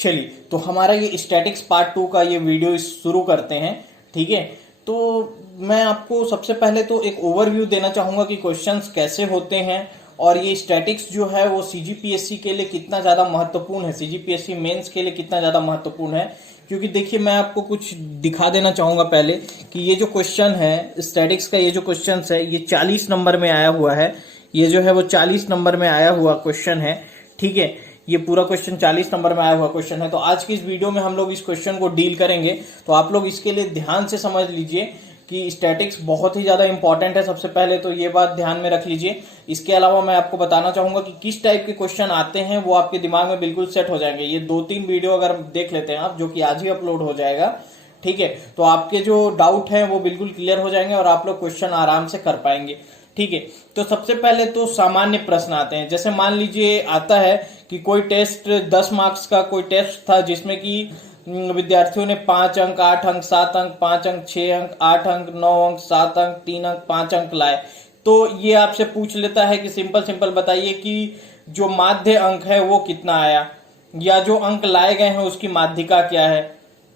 चलिए, तो हमारा ये स्टैटिक्स पार्ट 2 का ये वीडियो शुरू करते हैं। ठीक है, तो मैं आपको सबसे पहले तो एक ओवरव्यू देना चाहूंगा कि क्वेश्चंस कैसे होते हैं और ये स्टैटिक्स जो है वो सीजीपीएससी के लिए कितना ज़्यादा महत्वपूर्ण है, सीजीपीएससी मेंस के लिए कितना ज़्यादा महत्वपूर्ण है। क्योंकि देखिए, मैं आपको कुछ दिखा देना चाहूंगा पहले कि ये जो क्वेश्चन है स्टैटिक्स का, ये जो क्वेश्चन है ये 40 नंबर में आया हुआ है। ये जो है वो 40 नंबर में आया हुआ क्वेश्चन है। ठीक है, ये पूरा क्वेश्चन 40 नंबर में आया हुआ क्वेश्चन है। तो आज की इस वीडियो में हम लोग इस क्वेश्चन को डील करेंगे। तो आप लोग इसके लिए ध्यान से समझ लीजिए कि स्टैटिक्स बहुत ही ज्यादा इंपॉर्टेंट है। सबसे पहले तो ये बात ध्यान में रख लीजिए। इसके अलावा मैं आपको बताना चाहूंगा कि किस टाइप के क्वेश्चन आते हैं, वो आपके दिमाग में बिल्कुल सेट हो जाएंगे। ये 2-3 वीडियो अगर देख लेते हैं आप, जो कि आज ही अपलोड हो जाएगा, ठीक है, तो आपके जो डाउट है वो बिल्कुल क्लियर हो जाएंगे और आप लोग क्वेश्चन आराम से कर पाएंगे। ठीक है, तो सबसे पहले तो सामान्य प्रश्न आते हैं। जैसे मान लीजिए आता है कि कोई टेस्ट 10 मार्क्स का कोई टेस्ट था, जिसमें कि विद्यार्थियों ने 5 अंक, 8 अंक, 7 अंक, 5 अंक, 6 अंक, 8 अंक, 9 अंक, 7 अंक, 3 अंक, 5 अंक लाए। तो ये आपसे पूछ लेता है कि सिंपल बताइए कि जो माध्य अंक है वो कितना आया, या जो अंक लाए गए हैं उसकी माध्यिका क्या है,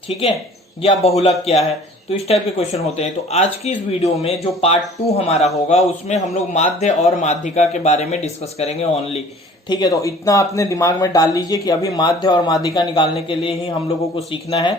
ठीक है, या बहुलक क्या है। तो इस टाइप के क्वेश्चन होते हैं। तो आज की इस वीडियो में जो पार्ट 2 हमारा होगा उसमें हम लोग माध्य और माध्यिका के बारे में डिस्कस करेंगे ओनली। ठीक है, तो इतना अपने दिमाग में डाल लीजिए कि अभी माध्य और माध्यिका निकालने के लिए ही हम लोगों को सीखना है।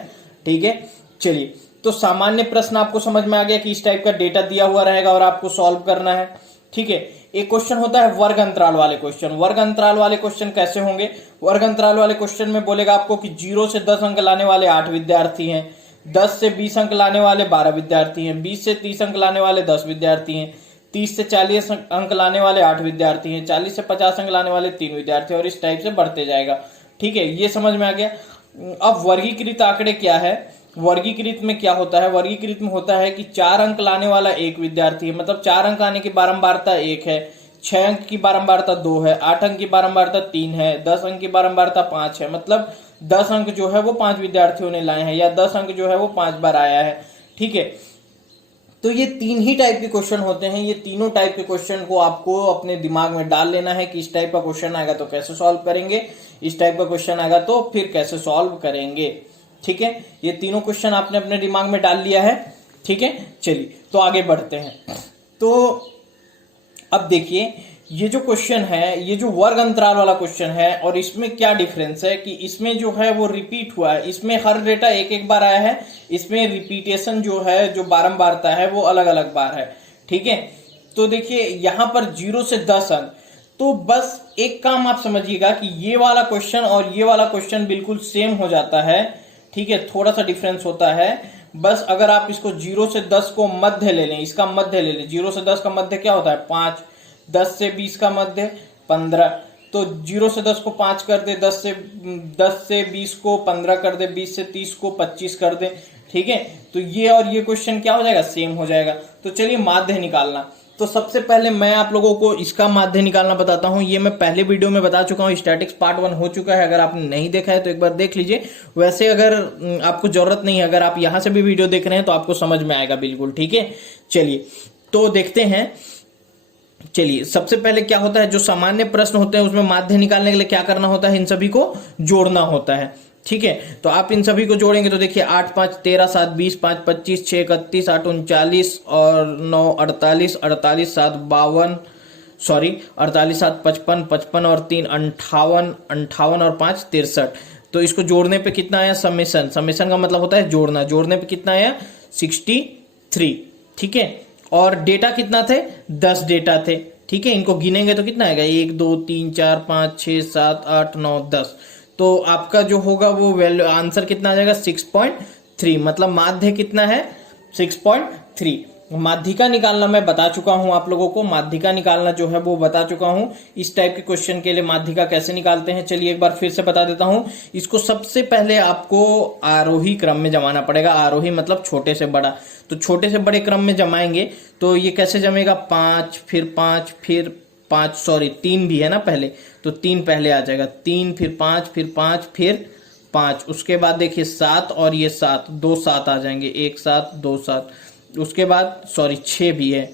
ठीक है, चलिए, तो सामान्य प्रश्न आपको समझ में आ गया कि इस टाइप का डेटा दिया हुआ रहेगा और आपको सॉल्व करना है। ठीक है, एक क्वेश्चन होता है वर्ग अंतराल वाले क्वेश्चन। वर्ग अंतराल वाले क्वेश्चन कैसे होंगे? वर्ग अंतराल वाले क्वेश्चन में बोलेगा आपको कि 0 से 10 अंक लाने वाले 8 विद्यार्थी हैं, 10 से 20 अंक लाने वाले 12 विद्यार्थी हैं, 20 से 30 अंक लाने वाले 10 विद्यार्थी हैं, 30 से 40 अंक लाने वाले 8 विद्यार्थी हैं, 40 से 50 अंक लाने वाले 3 विद्यार्थी, और इस टाइप से बढ़ते जाएगा। ठीक है, ये समझ में आ गया। अब वर्गीकृत आंकड़े क्या है? वर्गीकृत में क्या होता है? वर्गीकृत में होता है कि 4 अंक लाने वाला 1 विद्यार्थी है, मतलब 4 अंक आने की बारंबारता 1 है, 6 अंक की बारंबारता 2 है, 8 अंक की बारंबारता 3 है, 10 अंक की बारंबारता 5 है, मतलब 10 अंक जो है वो 5 विद्यार्थियों ने लाए हैं, या 10 अंक जो है वो 5 बार आया है। ठीक है, तो ये 3 ही टाइप के क्वेश्चन होते हैं। ये तीनों टाइप के क्वेश्चन को आपको अपने दिमाग में डाल लेना है कि इस टाइप का क्वेश्चन आएगा तो कैसे सॉल्व करेंगे, इस टाइप का क्वेश्चन आएगा तो फिर कैसे सॉल्व करेंगे। ठीक है, ये तीनों क्वेश्चन आपने अपने दिमाग में डाल लिया है। ठीक है, चलिए तो आगे बढ़ते हैं। तो अब देखिए, ये जो क्वेश्चन है, ये जो वर्ग अंतराल वाला क्वेश्चन है, और इसमें क्या डिफरेंस है कि इसमें जो है वो रिपीट हुआ है। इसमें हर डेटा एक बार आया है, इसमें रिपीटेशन जो है, जो बारंबारता है वो अलग अलग बार है। ठीक है, तो देखिए यहां पर 0 से 10 अंक, तो बस एक काम आप समझिएगा कि ये वाला क्वेश्चन और ये वाला क्वेश्चन बिल्कुल सेम हो जाता है। ठीक है, थोड़ा सा डिफरेंस होता है बस। अगर आप इसको 0 से 10 को मध्य ले लें, इसका मध्य ले लें, 0 से 10 का मध्य क्या होता है? 5, 10 से 20 का मध्य 15, तो 0 से 10 को 5 कर दे, 10 से 20 को 15 कर दे, 20 से 30 को 25 कर दे। ठीक है, तो ये और ये क्वेश्चन क्या हो जाएगा? सेम हो जाएगा। तो चलिए माध्य निकालना। तो सबसे पहले मैं आप लोगों को इसका माध्य निकालना बताता हूं। ये मैं पहले वीडियो में बता चुका हूं, स्टैटिक्स पार्ट 1 हो चुका है। अगर आपने नहीं देखा है तो एक बार देख लीजिए। वैसे अगर आपको जरूरत नहीं है, अगर आप यहां से भी वीडियो देख रहे हैं तो आपको समझ में आएगा बिल्कुल। ठीक है, चलिए तो देखते हैं। चलिए, सबसे पहले क्या होता है, जो सामान्य प्रश्न होते हैं उसमें माध्य निकालने के लिए क्या करना होता है? इन सभी को जोड़ना होता है। ठीक है, तो आप इन सभी को जोड़ेंगे तो देखिए 8 5 13 7 20 5 25 6 31 8 39 और 9 48 48 7 52 सॉरी 48 7 55 55 और 3 58 58 और 5 63। तो इसको जोड़ने पे कितना आया? समेशन। समेशन का मतलब होता है जोड़ना। जोड़ने पे कितना आया? 63। ठीक है, और डेटा कितना थे? 10 डेटा थे। ठीक है, इनको गिनेंगे तो कितना आएगा? 1 2 3 4 5 6 7 8 9 10। तो आपका जो होगा वो वैल्यू आंसर कितना आ जाएगा? 6.3। मतलब माध्य कितना है? 6.3। माध्यिका निकालना मैं बता चुका हूं आप लोगों को। माध्यिका निकालना जो है वो बता चुका हूं। इस टाइप के क्वेश्चन के लिए माध्यिका कैसे निकालते हैं, चलिए एक बार फिर से बता देता हूं। इसको सबसे पहले आपको आरोही क्रम में जमाना पड़ेगा। आरोही मतलब छोटे से बड़ा। तो छोटे से बड़े क्रम में जमाएंगे तो ये कैसे जमेगा? 5 फिर 5 फिर 5 सॉरी 3 भी है ना पहले, तो 3 पहले आ जाएगा, 3 फिर 5 फिर 5 फिर 5। उसके बाद देखिए 7 और ये 7, 2 7 आ जाएंगे, 1 7 2 7। उसके बाद सॉरी 6 भी है।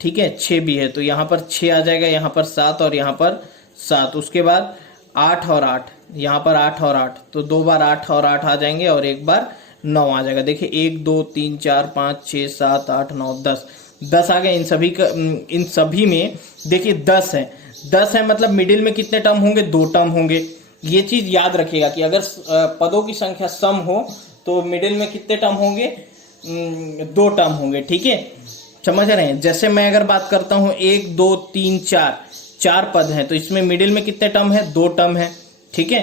ठीक है, 6 भी है, तो यहाँ पर 6 आ जाएगा, यहाँ पर 7 और यहाँ पर 7। उसके बाद 8 और 8, यहाँ पर 8 और 8, तो 2 बार 8 और 8 आ जाएंगे और 1 बार 9 आ जाएगा। देखिए 1 2 3 4 5 6 7 8 9 10, 10 आ गए। इन सभी में देखिए 10 है, 10 है मतलब मिडिल में कितने टर्म होंगे, 2 टर्म होंगे। ये चीज याद रखिएगा कि अगर पदों की संख्या सम हो तो मिडिल में कितने टर्म होंगे, 2 टर्म होंगे। ठीक है, समझ रहे हैं। जैसे मैं अगर बात करता हूं 1 2 3 4, 4 पद हैं, तो इसमें मिडिल में कितने टर्म है, 2 टर्म है। ठीक है,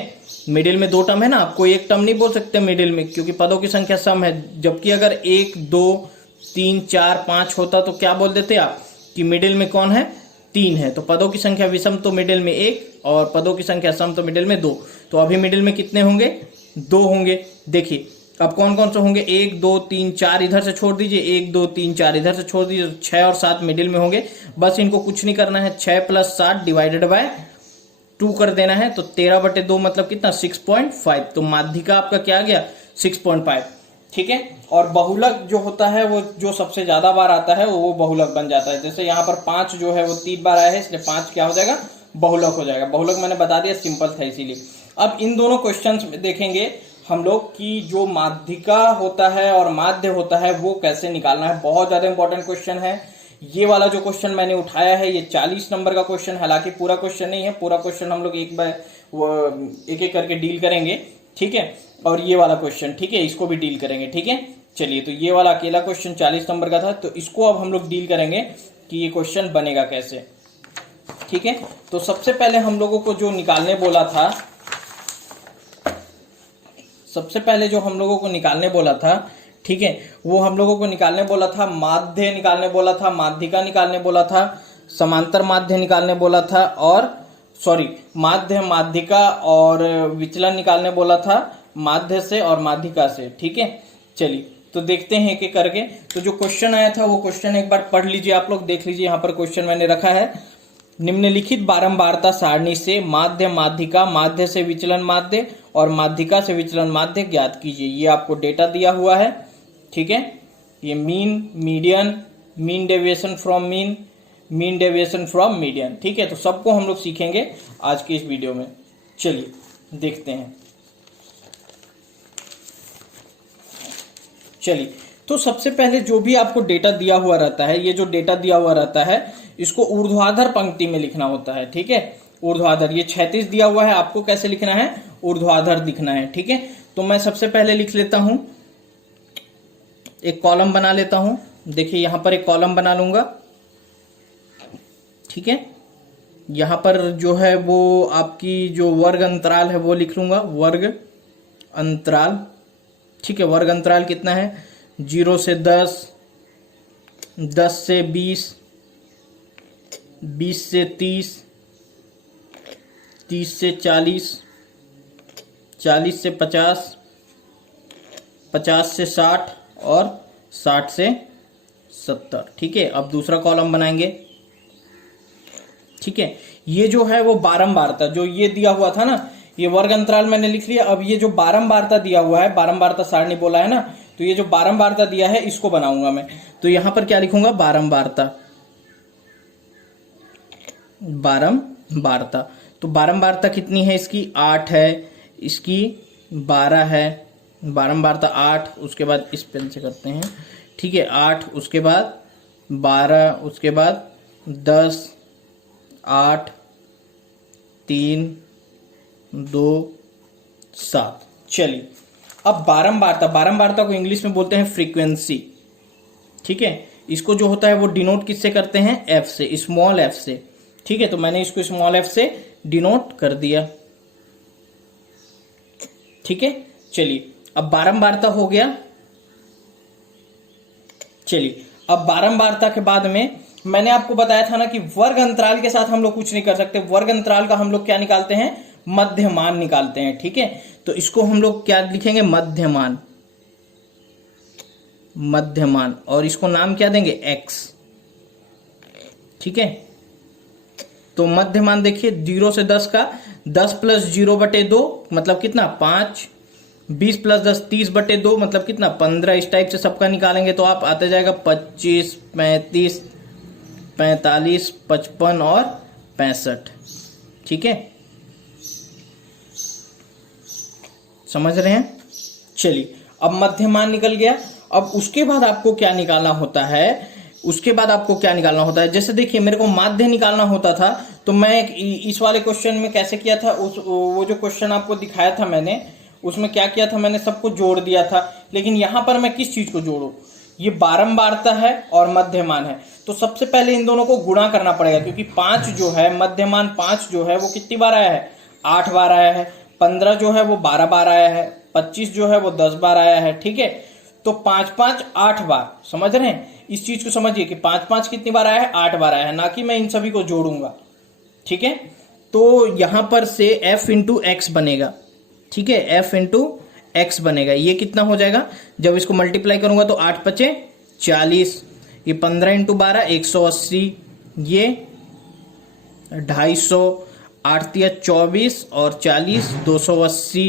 मिडिल में 2 टर्म है ना, आपको 1 टर्म नहीं बोल सकते मिडिल में, क्योंकि पदों की संख्या सम है। जबकि अगर 1 2 3 4 5 होता तो क्या बोल देते आप कि मिडिल में कौन है, 3 है। तो पदों की संख्या विषम तो मिडिल में 1 और पदों की संख्या सम तो मिडिल में 2। तो अभी मिडिल में कितने होंगे, 2 होंगे। देखिए अब कौन कौन से होंगे, 1 2 3 4 इधर से छोड़ दीजिए, 1 2 3 4 इधर से छोड़ दीजिए, 6 और 7 मिडिल में होंगे। बस इनको कुछ नहीं करना है, 6 + 7 डिवाइडेड बाय 2 कर देना है। तो 13/2 मतलब कितना, 6.5। तो माध्यिका आपका क्या आ गया, 6.5। ठीक है, और बहुलक जो होता है वो जो सबसे ज्यादा बार आता है वो बहुलक बन जाता है। जैसे यहाँ पर 5 जो है वो 3 बार आया है, इसलिए 5 क्या हो जाएगा, बहुलक हो जाएगा। बहुलक मैंने बता दिया, सिंपल था इसीलिए। अब इन दोनों क्वेश्चंस में देखेंगे हम लोग की जो माध्यिका होता है और माध्य होता है वो कैसे निकालना है। बहुत ज्यादा इंपॉर्टेंट क्वेश्चन है ये वाला। जो क्वेश्चन मैंने उठाया है ये 40 नंबर का क्वेश्चन, हालांकि पूरा क्वेश्चन नहीं है, पूरा क्वेश्चन हम लोग एक एक करके डील करेंगे। ठीक है, और ये वाला क्वेश्चन, ठीक है, इसको भी डील करेंगे। ठीक है, चलिए, तो ये वाला अकेला क्वेश्चन 40 नंबर का था, तो इसको अब हम लोग डील करेंगे कि ये क्वेश्चन बनेगा कैसे। ठीक है, तो सबसे पहले हम लोगों को जो निकालने बोला था, सबसे पहले जो हम लोगों को निकालने बोला था, ठीक है, वो हम लोगों को निकालने बोला था माध्य निकालने बोला था, माध्यिका निकालने बोला था, समांतर माध्य निकालने बोला था, और माध्य माध्यिका और विचलन निकालने बोला था माध्य से और माध्यिका से। ठीक है, चलिए तो देखते हैं एक एक करके। तो जो क्वेश्चन आया था वो क्वेश्चन एक बार पढ़ लीजिए आप लोग, देख लीजिए। यहाँ पर क्वेश्चन मैंने रखा है, निम्नलिखित बारंबारता सारणी से माध्य माध्यिका, माध्य से विचलन माध्य और माध्यिका से विचलन माध्य ज्ञात कीजिए। ये आपको डेटा दिया हुआ है। ठीक है, ये mean, median, mean deviation from mean, mean deviation from median. ठीक है, तो सबको हम लोग सीखेंगे आज की इस वीडियो में। चलिए देखते हैं। चलिए, तो सबसे पहले जो भी आपको डेटा दिया हुआ रहता है, ये जो डेटा दिया हुआ रहता है इसको ऊर्ध्वाधर पंक्ति में लिखना होता है। ठीक है, ऊर्ध्वाधर, ये 36 दिया हुआ है, आपको कैसे लिखना है, ऊर्ध्वाधर लिखना है। ठीक है, तो मैं सबसे पहले लिख लेता हूं, एक कॉलम बना लेता हूं। देखिए यहां पर एक कॉलम बना लूंगा। ठीक है, यहां पर जो है वो आपकी जो वर्ग अंतराल है वो लिख लूंगा, वर्ग अंतराल। ठीक है, वर्ग अंतराल कितना है, 0 से 10, 10 से 20, 20 से 30, 30 से 40, 40 से 50, 50 से 60 और 60 से 70। ठीक है, अब दूसरा कॉलम बनाएंगे। ठीक है, ये जो है वो बारंबारता, जो ये दिया हुआ था ना, ये वर्ग अंतराल मैंने लिख लिया। अब ये जो बारंबारता दिया हुआ है, बारंबारता सारणी बोला है ना, तो ये जो बारंबारता दिया है इसको बनाऊंगा मैं। तो यहां पर क्या लिखूंगा, बारंबारता, बारंबारता। तो बारंबारता कितनी है इसकी, 8 है, इसकी 12 है, बारंबारता 8, उसके बाद इस पेन से करते हैं। ठीक है, 8, उसके बाद 12, उसके बाद 10, 8, 3, 2, 7। चलिए, अब बारंबारता, बारंबारता को इंग्लिश में बोलते हैं फ्रीक्वेंसी। ठीक है, इसको जो होता है वो डिनोट किससे करते हैं, एफ से, स्मॉल एफ से। ठीक है, तो मैंने इसको स्मॉल एफ से डिनोट कर दिया। ठीक है, चलिए अब बारंबारता हो गया। चलिए, अब बारंबारता के बाद में मैंने आपको बताया था ना कि वर्ग अंतराल के साथ हम लोग कुछ नहीं कर सकते। वर्ग अंतराल का हम लोग क्या निकालते हैं, मध्यमान निकालते हैं। ठीक है, तो इसको हम लोग क्या लिखेंगे, मध्यमान, मध्यमान, और इसको नाम क्या देंगे, एक्स। ठीक है, तो मध्यमान देखिए 0 से 10 का 10 + 0/2 मतलब कितना, 5, 20 + 10 30/2 मतलब कितना, 15। इस टाइप से सबका निकालेंगे तो आप आते जाएगा 25, 35, 45, 55 और 65। ठीक है, समझ रहे हैं। चलिए अब मध्यमान निकल गया। अब उसके बाद आपको क्या निकालना होता है, उसके बाद आपको क्या निकालना होता है, जैसे देखिए मेरे को माध्य निकालना होता था तो मैं इस वाले क्वेश्चन में कैसे किया था, वो जो क्वेश्चन आपको दिखाया था मैंने, उसमें क्या किया था, मैंने सबको जोड़ दिया था। लेकिन यहां पर मैं किस चीज को जोड़ू, ये बारंबारता है और मध्यमान है, तो सबसे पहले इन दोनों को गुणा करना पड़ेगा, क्योंकि 5 जो है मध्यमान 5 जो है वो कितनी बार आया है, 8 बार आया है। 15 जो है वो 12 बार आया है। 25 जो है वो 10 बार आया है। ठीक है, तो 5 5 8 बार, समझ रहे हैं। इस चीज को समझिए कि 5 5 कितनी बार आया है, 8 बार आया है, ना कि मैं इन सभी को जोड़ूंगा। ठीक है, तो यहां पर से f इंटू एक्स बनेगा। ठीक है, f इंटू एक्स बनेगा। ये कितना हो जाएगा, जब इसको मल्टीप्लाई करूंगा तो 8 पचे 40, ये 15 इंटू 12 180, ये 250, 8 तिया 24 और 40 280,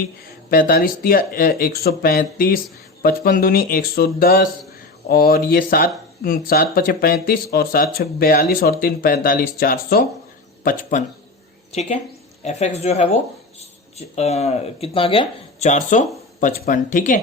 45 तिया 135, 55 दूनी 110, और ये 7 7 पचे 35 और 7 छक 42 और 3 45 455। ठीक है, एफ एक्स जो है वो कितना आ गया, 455। ठीक है,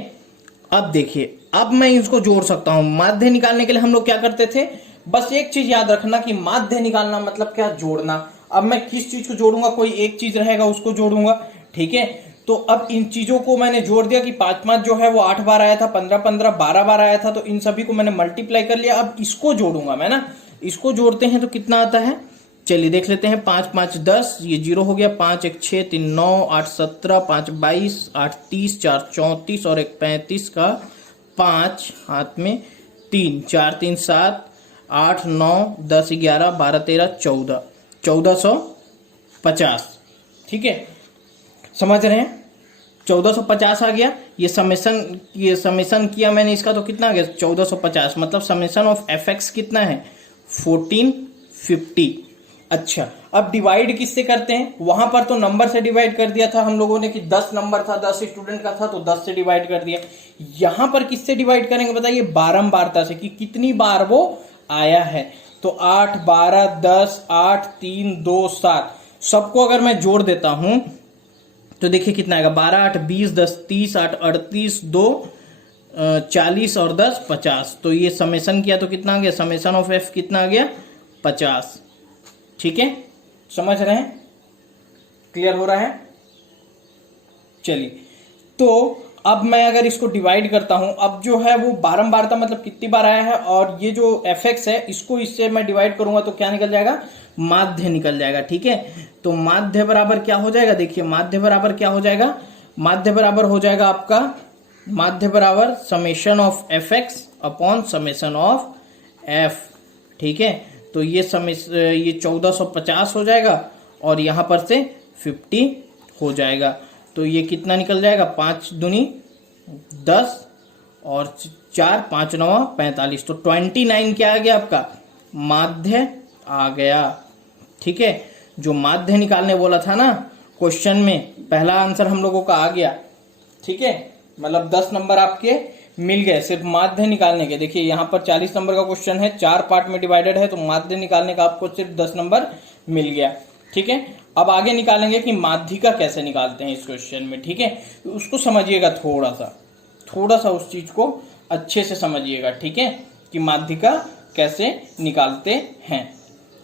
अब देखिए अब मैं इसको जोड़ सकता हूं। माध्य निकालने के लिए हम लोग क्या करते थे, बस एक चीज याद रखना कि माध्य निकालना मतलब क्या, जोड़ना। अब मैं किस चीज को जोड़ूंगा, कोई एक चीज रहेगा उसको जोड़ूंगा। ठीक है, तो अब इन चीजों को मैंने जोड़ दिया कि 5 5 जो है वो 8 बार आया था, 15 15 12 बार आया था, तो इन सभी को मैंने मल्टीप्लाई कर लिया। अब इसको जोड़ूंगा मैं ना, इसको जोड़ते हैं तो कितना आता है, चलिए देख लेते हैं। 5 5 10, ये 0 हो गया, 5 1 6 3 9 8 17, 5 22, 8 30, 4 34 और 1 35 का 5 हाथ में 3, 4 3 7, 8 9 10 11 12 13 14, 1450। ठीक है, समझ रहे हैं, 1450 आ गया। ये समेसन किया मैंने इसका, तो कितना आ गया 1450, मतलब समेसन ऑफ एफ एक्स कितना है 1450। अच्छा, अब डिवाइड किससे करते हैं, वहां पर तो नंबर से डिवाइड कर दिया था हम लोगों ने कि 10 नंबर था, 10 स्टूडेंट का था, तो 10 से डिवाइड कर दिया। यहां पर किससे डिवाइड करेंगे बताइए, बारंबारता से, कि कितनी बार वो आया है। तो 8 12 10 8 3 2 7, सबको अगर मैं जोड़ देता हूं तो देखिए कितना आएगा, 12 8 20 10 30 8 38 2 40 और 10 50। तो ये समेसन किया तो कितना आ गया, समेसन ऑफ एफ कितना आ गया 50। ठीक है, समझ रहे हैं, क्लियर हो रहा है। चलिए, तो अब मैं अगर इसको डिवाइड करता हूं, अब जो है वो बारंबारता मतलब कितनी बार आया है, और ये जो एफ एक्स है इसको इससे मैं डिवाइड करूंगा तो क्या निकल जाएगा, माध्य निकल जाएगा। ठीक है, तो माध्य बराबर क्या हो जाएगा, देखिए माध्य बराबर क्या हो जाएगा, माध्य बराबर हो जाएगा आपका, माध्य बराबर summation of F x upon summation of f. ठीक है, तो ये 1450 हो जाएगा और यहां पर से 50 हो जाएगा। तो ये कितना निकल जाएगा, 5 दूनी 10 और 4 5 9 45, तो 29 क्या आ गया आपका, माध्य आ गया। ठीक है, जो माध्य निकालने बोला था ना क्वेश्चन में, पहला आंसर हम लोगों का आ गया। ठीक है, मतलब 10 नंबर आपके मिल गए सिर्फ माध्य निकालने के। देखिए यहाँ पर 40 नंबर का क्वेश्चन है, 4 पार्ट में डिवाइडेड है, तो माध्य निकालने का आपको सिर्फ 10 नंबर मिल गया। ठीक है, अब आगे निकालेंगे कि माध्यिका कैसे निकालते हैं इस क्वेश्चन में। ठीक है, तो उसको समझिएगा, थोड़ा सा उस चीज को अच्छे से समझिएगा। ठीक है, कि माध्यिका कैसे निकालते हैं।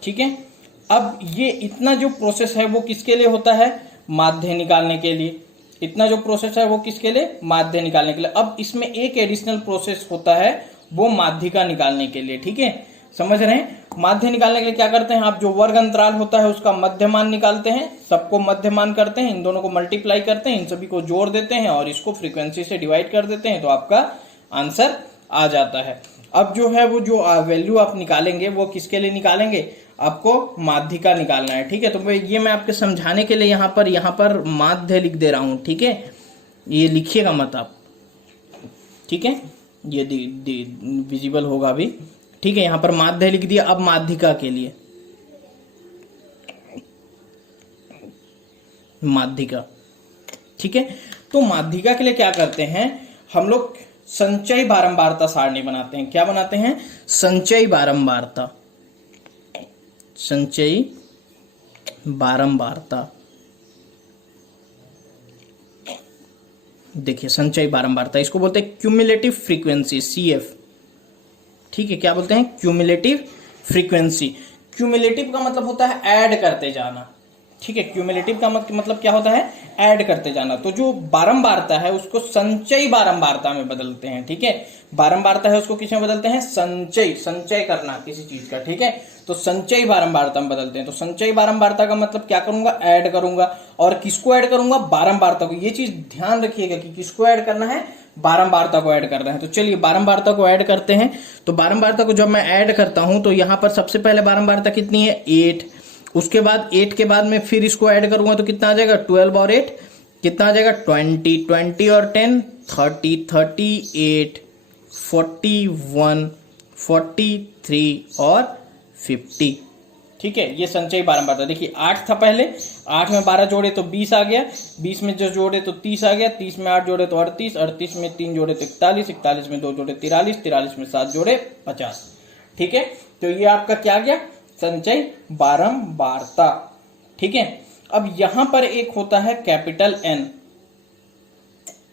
ठीक है, अब ये इतना जो प्रोसेस है वो किसके लिए होता है, माध्य निकालने के लिए। इतना जो प्रोसेस है वो किसके लिए, माध्य निकालने के लिए। अब इसमें एक एडिशनल प्रोसेस होता है, वो माध्यिका निकालने के लिए। ठीक है, समझ रहे हैं। माध्य निकालने के लिए क्या करते हैं आप, जो वर्ग अंतराल होता है उसका मध्यमान निकालते हैं, सबको मध्यमान करते हैं, इन दोनों को मल्टीप्लाई करते हैं, इन सभी को जोड़ देते हैं और इसको फ्रीक्वेंसी से डिवाइड कर देते हैं, तो आपका आंसर आ जाता है। अब जो है वो जो वैल्यू आप निकालेंगे वो किसके लिए निकालेंगे, आपको माध्यिका निकालना है। ठीक है, तो ये मैं आपके समझाने के लिए यहाँ पर माध्य लिख दे रहा हूं। ठीक है, ये लिखिएगा मत आप। ठीक है, ये विजिबल होगा अभी। ठीक है, यहाँ पर माध्य लिख दिया। अब माध्यिका के लिए, माध्यिका। ठीक है, तो माध्यिका के लिए क्या करते हैं हम लोग, संचयी बारंबारता सारणी बनाते हैं। क्या बनाते हैं, संचयी बारंबारता, संचयी देखिए संचयी बारंबारता, इसको बोलते हैं क्यूमुलेटिव फ्रीक्वेंसी, CF। ठीक है, क्या बोलते हैं? Cumulative frequency. क्यूमुलेटिव का मतलब होता है ऐड करते जाना। ठीक है, क्यूमुलेटिव का मतलब क्या होता है? ऐड करते जाना। तो जो बारंबारता है उसको संचयी बारंबारता में बदलते हैं। ठीक है, बारंबारता है उसको किस में बदलते हैं? संचय करना किसी चीज का। ठीक है, तो संचयी बारंबारता में बदलते हैं। तो संचयी बारंबारता का मतलब क्या करूंगा? ऐड करूंगा। और किसको ऐड करूंगा? बारंबारता को। ये चीज ध्यान रखिएगा कि किसको ऐड करना है? बारंबारता को ऐड कर रहे हैं। तो चलिए बारंबारता को ऐड करते हैं। तो बारंबारता को जब मैं ऐड करता हूं तो यहां पर सबसे पहले बारंबारता कितनी है? 8। उसके बाद 8 के बाद में फिर इसको ऐड करूंगा तो कितना आ जाएगा? 12 और 8 कितना आ जाएगा? 20। 20 और 10 30, 38, 41, 43 और 50। ठीक है, ये संचयी बारंबारता। देखिए 8 था पहले, 8 में 12 जोड़े तो 20 आ गया, 20 में जो जोड़े तो 30 आ गया, 30 में 8 जोड़े तो 38, 38 में 3 जोड़े तो 41, 41 में 2 जोड़े 43, 43 में 7 जोड़े 50। ठीक है, तो ये आपका क्या गया? संचयी बारंबारता। ठीक है, अब यहां पर एक होता है कैपिटल N।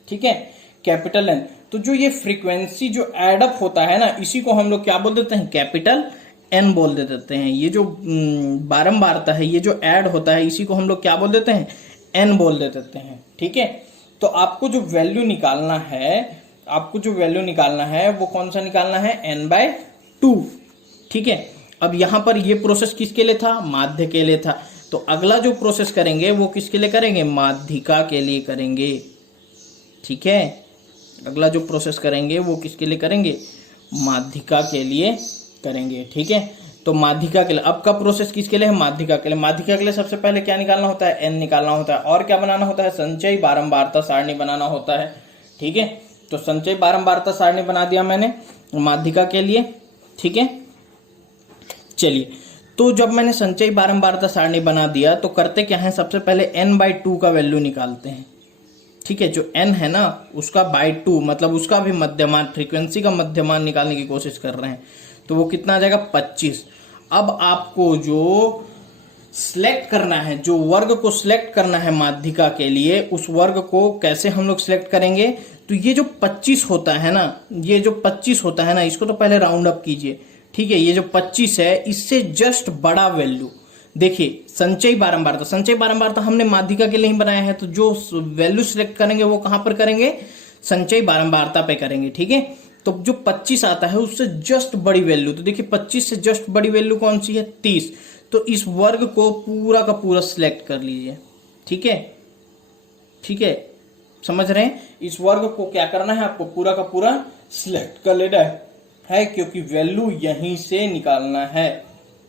ठीक है, कैपिटल N। तो जो ये फ्रीक्वेंसी जो एडअप होता है ना, इसी को हम लोग क्या बोल देते हैं? कैपिटल N बोल देते हैं। ये जो बारंबारता है, ये जो ऐड होता है, इसी को हम लोग क्या बोल देते हैं? N बोल देते हैं। ठीक है, तो आपको जो वैल्यू निकालना है, वो कौन सा निकालना है? N/2। ठीक है, अब यहां पर ये प्रोसेस किसके लिए था? माध्य के लिए था। तो अगला जो प्रोसेस करेंगे वो किसके लिए करेंगे? माध्यिका के लिए करेंगे। ठीक है, अगला जो प्रोसेस करेंगे वो किसके लिए करेंगे? माध्यिका के लिए करेंगे। ठीक है, तो माध्यिका के लिए अब का प्रोसेस किसके लिए है? माध्यिका के लिए। माध्यिका के लिए सबसे पहले क्या निकालना होता है? N निकालना होता है। और क्या बनाना होता है? संचयी बारंबारता सारणी बनाना होता है। ठीक है, तो संचयी बारंबारता सारणी बना दिया मैंने माध्यिका के लिए। ठीक है, चलिए, तो जब मैंने संचयी बारंबारता सारणी बना दिया तो करते क्या है? सबसे पहले N/2 का वैल्यू निकालते हैं। ठीक है, जो N है ना उसका /2 मतलब उसका भी मध्यमान, फ्रीक्वेंसी का मध्यमान निकालने की कोशिश कर रहे हैं। तो वो कितना आ जाएगा? 25। अब आपको जो सिलेक्ट करना है, जो वर्ग को सिलेक्ट करना है माध्यिका के लिए, उस वर्ग को कैसे हम लोग सिलेक्ट करेंगे? तो ये जो 25 होता है ना, इसको तो पहले राउंड अप कीजिए। ठीक है, ये जो 25 है इससे जस्ट बड़ा वैल्यू। देखिए संचयी बारंबारता हमने माध्यिका के लिए ही बनाया है, तो जो वैल्यू सिलेक्ट करेंगे वो कहां पर करेंगे? संचयी बारंबारता पे करेंगे। ठीक है, तो जो 25 आता है उससे जस्ट बड़ी वैल्यू, तो देखिए 25 से जस्ट बड़ी वैल्यू कौन सी है? 30। तो इस वर्ग को पूरा का पूरा सिलेक्ट कर लीजिए। ठीक है, समझ रहे हैं? इस वर्ग को क्या करना है? आपको पूरा का पूरा सिलेक्ट कर लेना है, क्योंकि वैल्यू यहीं से निकालना है।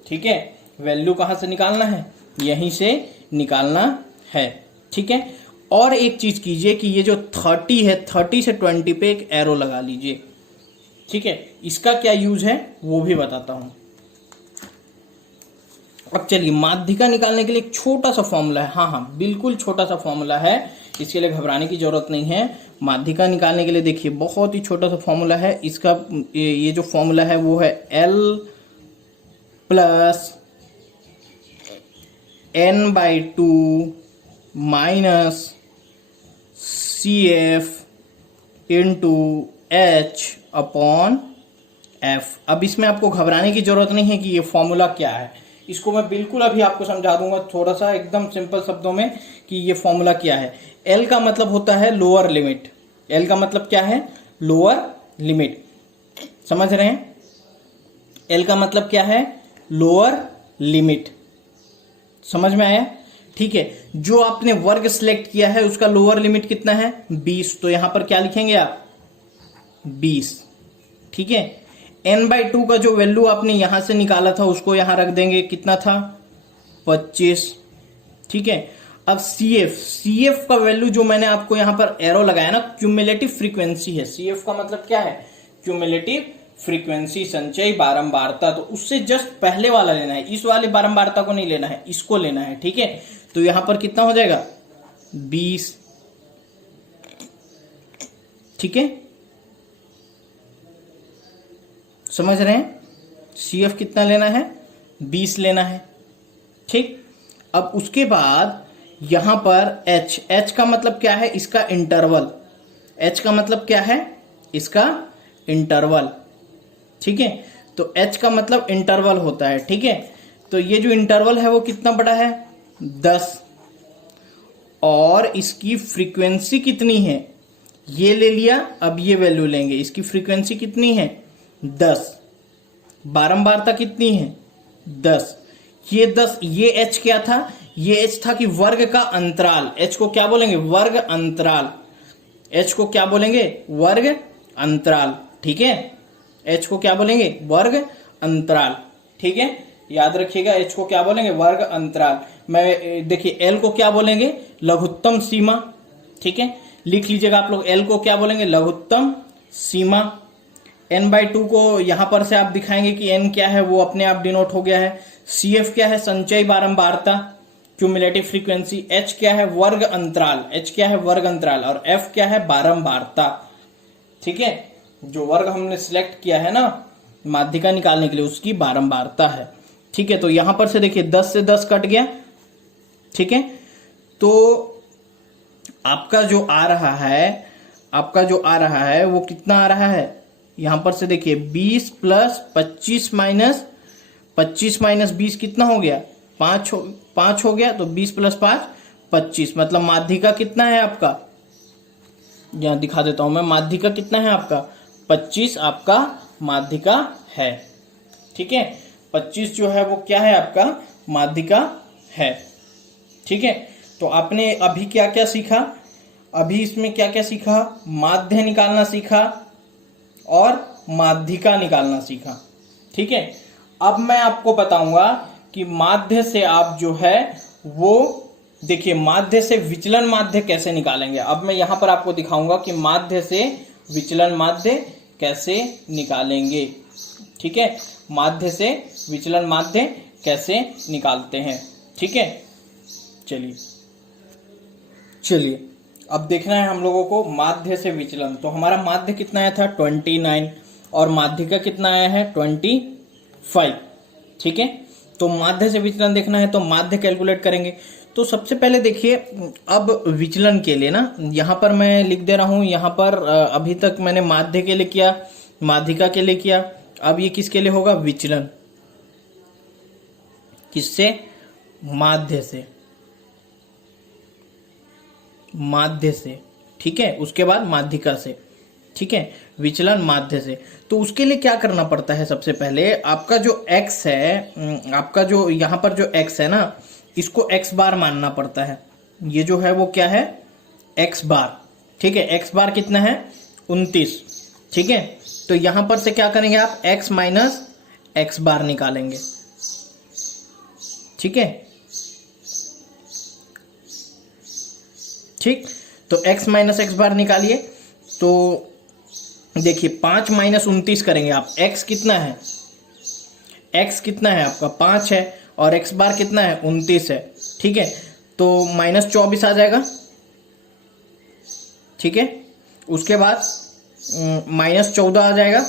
ठीक है, वैल्यू कहां से निकालना है? यहीं से निकालना है। ठीक है, और एक चीज कीजिए कि ये जो 30 है, 30 से 20 पे एक एरो लगा लीजिए। ठीक है, इसका क्या यूज है वो भी बताता हूं। अब चलिए, माध्यिका निकालने के लिए एक छोटा सा फॉर्मूला है। हाँ, बिल्कुल छोटा सा फॉर्मूला है, इसके लिए घबराने की जरूरत नहीं है। माध्यिका निकालने के लिए देखिए बहुत ही छोटा सा फॉर्मूला है। इसका ये जो फॉर्मूला है वो है L + N/2 - CF × H/F। अब इसमें आपको घबराने की जरूरत नहीं है कि ये फॉर्मूला क्या है। इसको मैं बिल्कुल अभी आपको समझा दूंगा थोड़ा सा एकदम सिंपल शब्दों में कि ये फॉर्मूला क्या है। L का मतलब होता है लोअर लिमिट। L का मतलब क्या है? Lower limit. समझ रहे हैं? L का मतलब क्या है? Lower limit. समझ में आया? ठीक है, जो आपने वर्ग सिलेक्ट किया है उसका लोअर लिमिट कितना है? 20। तो यहां पर क्या लिखेंगे आप? 20। ठीक है, N/2 का जो वैल्यू आपने यहां से निकाला था उसको यहां रख देंगे। कितना था? 25। ठीक है, अब CF का वैल्यू जो मैंने आपको यहां पर एरो लगाया ना, क्यूमुलेटिव फ्रीक्वेंसी है। CF का मतलब क्या है? क्यूमुलेटिव फ्रीक्वेंसी, संचयी बारंबारता। तो उससे जस्ट पहले वाला लेना है, इस वाले बारंबारता को नहीं लेना है, इसको लेना है। ठीक है, तो यहां पर कितना हो जाएगा? 20। ठीक है, समझ रहे हैं? CF कितना लेना है? 20 लेना है। ठीक, अब उसके बाद यहां पर H का मतलब क्या है? इसका इंटरवल। एच का मतलब क्या है, इसका इंटरवल। ठीक है, तो एच का मतलब इंटरवल होता है। ठीक है, तो ये जो इंटरवल है वो कितना बड़ा है, 10, और इसकी फ्रीक्वेंसी कितनी है, ये ले लिया। अब ये वैल्यू लेंगे, इसकी फ्रीक्वेंसी कितनी है, 10, बारंबारता कितनी है, 10। ये 10, ये एच क्या था, ये एच था कि वर्ग का अंतराल। एच को क्या बोलेंगे, वर्ग अंतराल। एच को क्या बोलेंगे, वर्ग अंतराल। ठीक है, एच को क्या बोलेंगे, वर्ग अंतराल। ठीक है, याद रखिएगा, एच को क्या बोलेंगे, वर्ग अंतराल। मैं देखिए एल को क्या बोलेंगे, लघुत्तम सीमा। ठीक है, लिख लीजिएगा आप लोग, एल को क्या बोलेंगे, लघुत्तम सीमा। n/2 को यहां पर से आप दिखाएंगे कि n क्या है, वो अपने आप डिनोट हो गया है। CF क्या है, संचयी बारंबारता, क्यूमुलेटिव फ्रीक्वेंसी। H क्या है, वर्ग अंतराल, H क्या है, वर्ग अंतराल, और F क्या है, बारंबारता। ठीक है, जो वर्ग हमने सिलेक्ट किया है ना माध्यिका निकालने के लिए, उसकी बारंबारता है। ठीक है, तो यहां पर से देखिए 10 से 10 कट गया। ठीक है, तो आपका जो आ रहा है वो कितना आ रहा है, यहां पर से देखिए 20 प्लस 25 माइनस 20 कितना हो गया, 5 हो गया। तो 20 प्लस 5 25, मतलब माध्यिका कितना है आपका, यहां दिखा देता हूं मैं, माध्यिका कितना है आपका, 25 आपका माध्यिका है। ठीक है, 25 जो है वो क्या है, आपका माध्यिका है। ठीक है, तो आपने अभी क्या क्या सीखा, अभी इसमें क्या क्या सीखा, माध्य निकालना सीखा और माध्यिका निकालना सीखा। ठीक है, अब मैं आपको बताऊंगा कि माध्य से आप जो है वो देखिए, माध्य से विचलन माध्य कैसे निकालेंगे। अब मैं यहां पर आपको दिखाऊंगा कि माध्य से विचलन माध्य कैसे निकालेंगे। ठीक है, माध्य से विचलन माध्य कैसे निकालते हैं। ठीक है, चलिए अब देखना है हम लोगों को माध्य से विचलन। तो हमारा माध्य कितना आया था, 29, और माध्यिका कितना आया है, 25। ठीक है, तो माध्य से विचलन देखना है तो माध्य कैलकुलेट करेंगे। तो सबसे पहले देखिए, अब विचलन के लिए ना यहां पर मैं लिख दे रहा हूं, यहां पर अभी तक मैंने माध्य के लिए किया, माध्यिका के लिए किया, अब ये किसके लिए होगा, विचलन। किससे, माध्य से, माध्य से। ठीक है, उसके बाद माध्यिका से। ठीक है, विचलन माध्य से। तो उसके लिए क्या करना पड़ता है, सबसे पहले आपका जो x है, आपका जो यहां पर जो x है ना, इसको x बार मानना पड़ता है। ये जो है वो क्या है, x बार। ठीक है, x बार कितना है, 29। ठीक है, तो यहां पर से क्या करेंगे आप, x माइनस x बार निकालेंगे। ठीक है, ठीक, तो x माइनस x बार निकालिए। तो देखिए 5 माइनस 29 करेंगे आप, x कितना है, x कितना है आपका 5 है, और x बार कितना है, 29 है। ठीक है, तो माइनस 24 आ जाएगा। ठीक है, उसके बाद माइनस 14 आ जाएगा।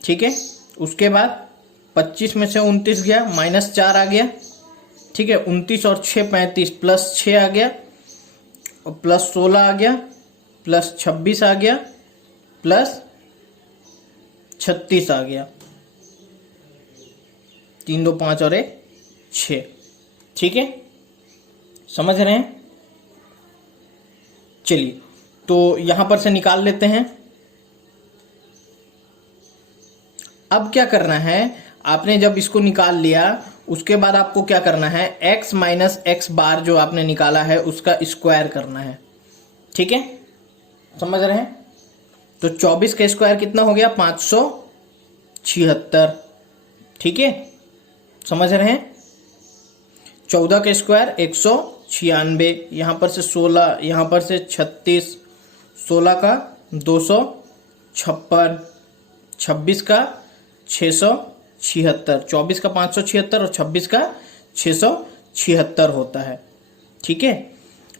ठीक है, उसके बाद 25 में से 29 गया, माइनस 4 आ गया। ठीक है, 29 और 6 35, प्लस 6 आ गया, और प्लस 16 आ गया, प्लस 26 आ गया, प्लस 36 आ गया। 3 2 5 और 1 6। ठीक है, समझ रहे हैं। चलिए, तो यहां पर से निकाल लेते हैं। अब क्या करना है, आपने जब इसको निकाल लिया, उसके बाद आपको क्या करना है, x माइनस एक्स बार जो आपने निकाला है उसका स्क्वायर करना है। ठीक है, समझ रहे हैं। तो 24 का स्क्वायर कितना हो गया, 576। ठीक है, समझ रहे हैं। 14 का स्क्वायर 196, यहां पर से 16, यहां पर से 36, 16 का 256, 26 का 676, 24 का 576 और 26 का 676 होता है। ठीक है,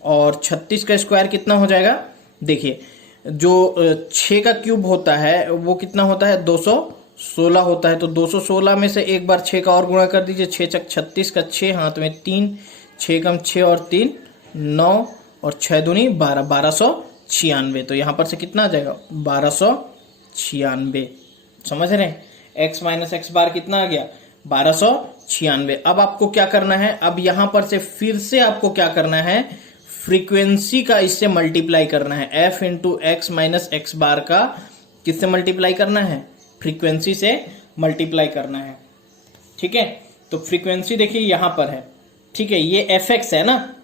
और 36 का स्क्वायर कितना हो जाएगा, देखिए जो 6 का क्यूब होता है वो कितना होता है, 216 होता है। तो 216 में से एक बार 6 का और गुणा कर दीजिए, 6 छक 36 का 6, हाथ में 3, 6 कम 6 और 3 9, और 6 दूनी 12, 96। तो यहां पर से कितना आ जाएगा 1296। समझ रहे हैं, x माइनस एक्स बार कितना आ गया 1296। अब आपको क्या करना है, अब यहां पर से फिर से आपको क्या करना है, फ्रीक्वेंसी का इससे मल्टीप्लाई करना है। f into x minus x bar का किससे मल्टीप्लाई करना है, फ्रीक्वेंसी से मल्टीप्लाई करना है। ठीक है, तो फ्रीक्वेंसी देखिए यहां पर है। ठीक है, ये fx है ना।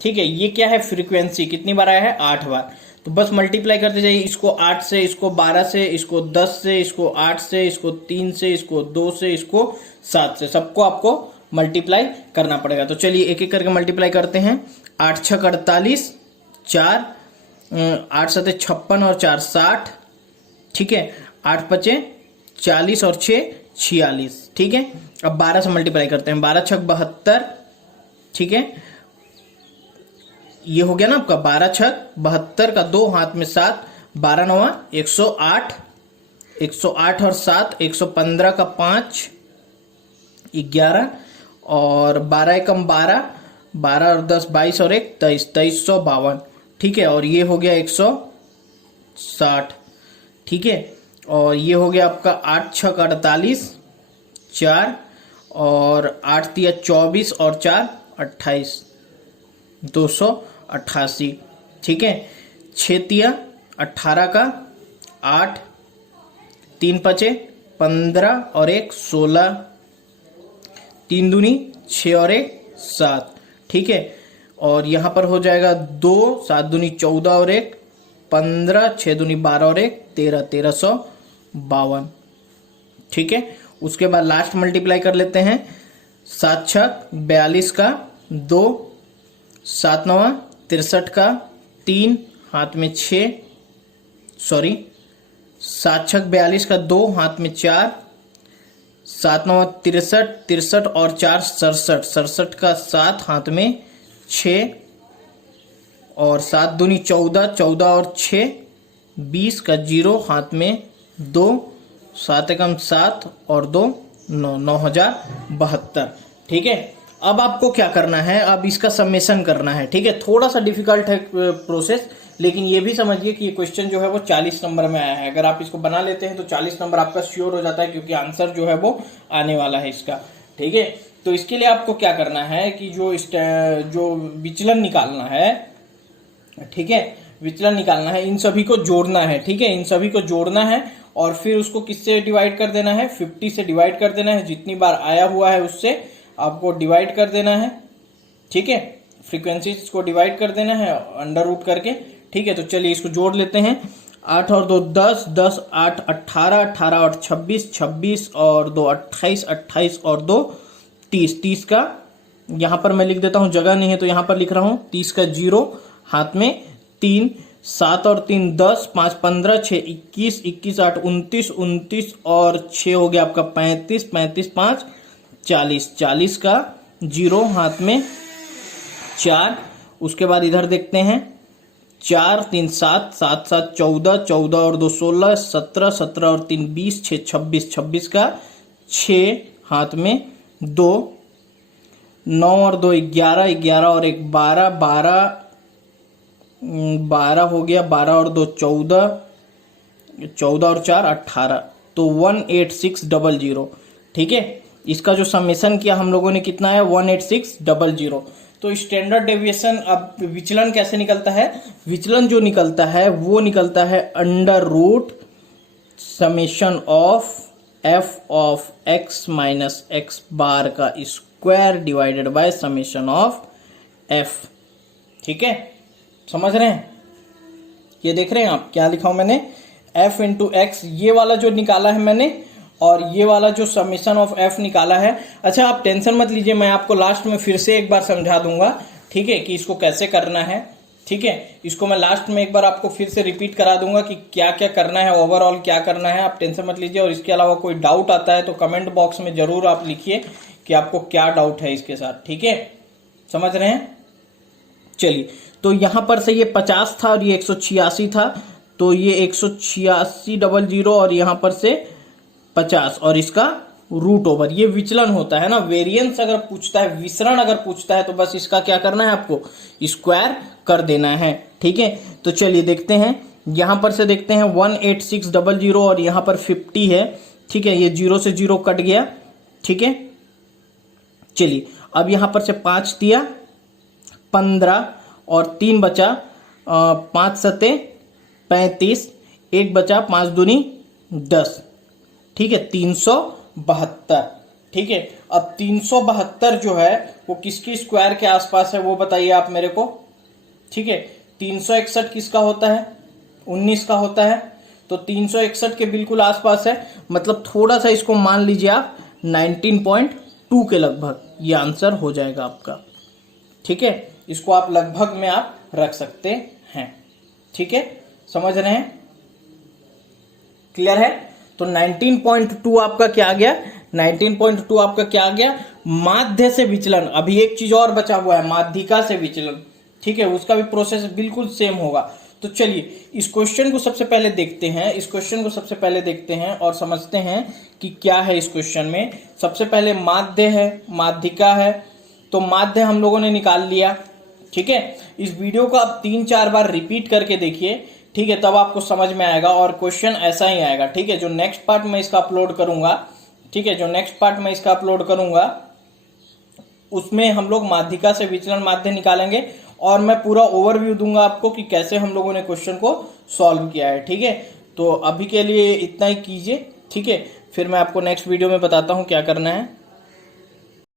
ठीक है, ये क्या है, फ्रीक्वेंसी कितनी बार आया है 8 बार। तो बस मल्टीप्लाई करते जाइए, इसको 8 से, इसको 12 से, इसको 10 से, इसको 8 से, इसको 3 से, इसको 2 से, इसको 7 से, सबको आपको मल्टीप्लाई करना पड़ेगा। तो चलिए एक एक करके मल्टीप्लाई करते हैं। 8 छक 48, 4 8 सते 56 और 4 60। ठीक है, 8 पचे 40 और 6 46। ठीक है, अब 12 से मल्टीप्लाई करते हैं। 12 छक 72। ठीक है, ये हो गया ना आपका 12 छक 72 का 2 हाथ में 7, 12 9 108, 108 और 7 115 का 5 11 और 12 एकम 12, 12 और 10 22 और 1 23, 2352। ठीक है, और ये हो गया 160। ठीक है, और ये हो गया आपका 8 छक 48, 4 और 8 तिया 24 और 4 28, 288। ठीक है, 6 तिया 18 का 8, 3 पचे 15 और 1 16, 3 दूनी 6 और 1 7। ठीक है, और यहां पर हो जाएगा 2, 7 दूनी 14 और 1 15, 6 दूनी 12 और 1 13, 1352। ठीक है, उसके बाद लास्ट मल्टीप्लाई कर लेते हैं। 7 छक 42 का 2, 7 9 63 का 3 हाथ में 6, सॉरी 7 छक 42 का 2 हाथ में 4, 7 9 63, 63 और 4 67, 67 का 7 हाथ में 6 और 7 दूनी 14, 14 और 6 20 का 0 हाथ में 2, 7 एकम 7 और 2 9, 9072। ठीक है, अब आपको क्या करना है, अब इसका समेशन करना है। ठीक है, थोड़ा सा डिफिकल्ट है प्रोसेस, लेकिन ये भी समझिए कि ये क्वेश्चन जो है वो 40 नंबर में आया है। अगर आप इसको बना लेते हैं तो 40 नंबर आपका श्योर हो जाता है, क्योंकि आंसर जो है वो आने वाला है इसका। ठीक है, तो इसके लिए आपको क्या करना है कि जो विचलन निकालना है, ठीक है, विचलन निकालना है, इन सभी को जोड़ना है। ठीक है, इन सभी को जोड़ना है और फिर उसको किससे डिवाइड कर देना है, 50 से डिवाइड कर देना है। जितनी बार आया हुआ है उससे आपको डिवाइड कर देना है। ठीक है, फ्रीक्वेंसीज को डिवाइड कर देना है अंडर रूट करके। ठीक है, तो चलिए इसको जोड़ लेते हैं। 8 और 2 10, 10 8 18, 18 और 26, 26 और 2 28, 28 और 2 30, 30 का यहां पर मैं लिख देता हूं, जगह नहीं है तो यहां पर लिख रहा हूं। 30 का 0 हाथ में 3, 7 और 3 10, 5 15, 6 21, 21 8 29, 29 और 6 हो गया आपका 35, 35 5 40, 40 का 0 हाथ में 4। उसके बाद इधर देखते हैं, 4 3 7, 7 7 14, 14 और 2 16, 17, 17 और 3 20, 6 26, 26 का 6 हाथ में 2, 9 और 2 11, 11 और 1 12, 12 हो गया, 12 और 2 14, 14 और 4 18, तो 18600। ठीक है, इसका जो समेशन किया हम लोगों ने कितना है 18600। तो स्टैंडर्ड डेविएशन, अब विचलन कैसे निकलता है, विचलन जो निकलता है वो निकलता है under root summation of f of x minus x bar का square divided by summation of f. ठीक है, समझ रहे हैं, ये देख रहे हैं आप क्या लिखा हूं मैंने, एफ इंटू एक्स, ये वाला जो निकाला है मैंने, और ये वाला जो समेशन ऑफ एफ निकाला है। अच्छा, आप टेंशन मत लीजिए, मैं आपको लास्ट में फिर से एक बार समझा दूंगा। ठीक है, कि इसको कैसे करना है। ठीक है, इसको मैं लास्ट में एक बार आपको फिर से रिपीट करा दूंगा कि क्या क्या करना है, ओवरऑल क्या करना है। आप टेंशन मत लीजिए, और इसके अलावा कोई डाउट आता है तो कमेंट बॉक्स में जरूर आप लिखिए कि आपको क्या डाउट है इसके साथ। ठीक है, समझ रहे हैं। चलिए, तो यहां पर से ये 50 था और ये 186 था, तो ये 18600 और यहां पर से 50 और इसका रूट ओवर, ये विचलन होता है ना। वेरिएंस अगर पूछता है, विसरण अगर पूछता है, तो बस इसका क्या करना है, आपको स्क्वायर कर देना है। ठीक है, तो चलिए देखते हैं। यहां पर से देखते हैं 18600 और यहां पर 50 है। ठीक है, ये 0 से 0 कट गया। ठीक है, चलिए अब यहां पर से 5 दिया 15 और 3 बचा 5 सते 35, 1 बचा 5 दूनी 10। ठीक है, 372। ठीक है, अब 372 जो है वो किसकी स्क्वायर के आसपास है वो बताइए आप मेरे को। ठीक है, 361 किसका होता है, 19 का होता है, तो 361 के बिल्कुल आसपास है, मतलब थोड़ा सा इसको मान लीजिए आप 19.2 के लगभग, ये आंसर हो जाएगा आपका। ठीक है, इसको आप लगभग में आप रख सकते हैं। ठीक है, समझ रहे हैं, क्लियर है। तो 19.2 आपका क्या आ गया, 19.2 आपका क्या आ गया, माध्य से विचलन। अभी एक चीज और बचा हुआ है, माध्यिका से विचलन। ठीक है, उसका भी प्रोसेस बिल्कुल सेम होगा। तो चलिए इस क्वेश्चन को सबसे पहले देखते हैं, इस क्वेश्चन को सबसे पहले देखते हैं और समझते हैं कि क्या है इस क्वेश्चन में। सबसे पहले माध्य है, माध्यिका है, तो माध्य हम लोगों ने निकाल लिया। ठीक है, इस वीडियो को आप 3-4 बार रिपीट करके देखिए। ठीक है, तब आपको समझ में आएगा और क्वेश्चन ऐसा ही आएगा। ठीक है, जो नेक्स्ट पार्ट मैं इसका अपलोड करूंगा, ठीक है, जो नेक्स्ट पार्ट मैं इसका अपलोड करूंगा उसमें हम लोग माध्यिका से विचलन माध्य निकालेंगे और मैं पूरा ओवरव्यू दूंगा आपको कि कैसे हम लोगों ने क्वेश्चन को सॉल्व किया है। ठीक है, तो अभी के लिए इतना ही कीजिए। ठीक है, फिर मैं आपको नेक्स्ट वीडियो में बताता हूं क्या करना है।